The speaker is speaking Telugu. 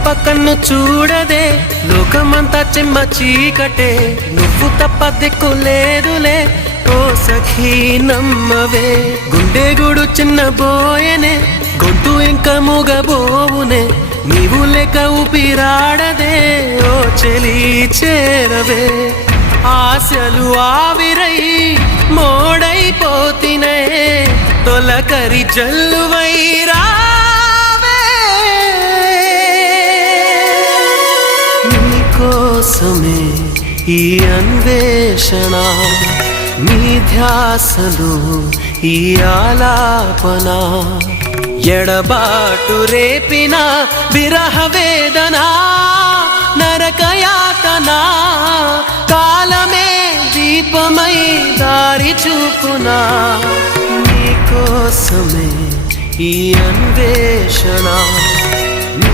తప్ప కన్ను చూడదే, లోకమంతా చెమ్మ చీకటే, నువ్వు తప్ప దిక్కు లేదులే ఓ సఖీ నమ్మవే. గుండె గూడు చిన్న బోయనే, గొంతు ఇంకా మూగబోవునే, నీవు లేక ఊపిరాడదే ఓ చెలి చేరవే. ఆశలు ఆవిరై మోడైపోతినే, తొలకరి జల్లువై రావే. నీకోసమే ఈ అన్వేషణ, నీ ధ్యాసలో ఈ ఆలాపన, ఎడబాటు రేపిన విరహ వేదన, నరకయాతన, కాలమే దీపమై దారి చూపునా. నీకోసమే ఈ అన్వేషణ.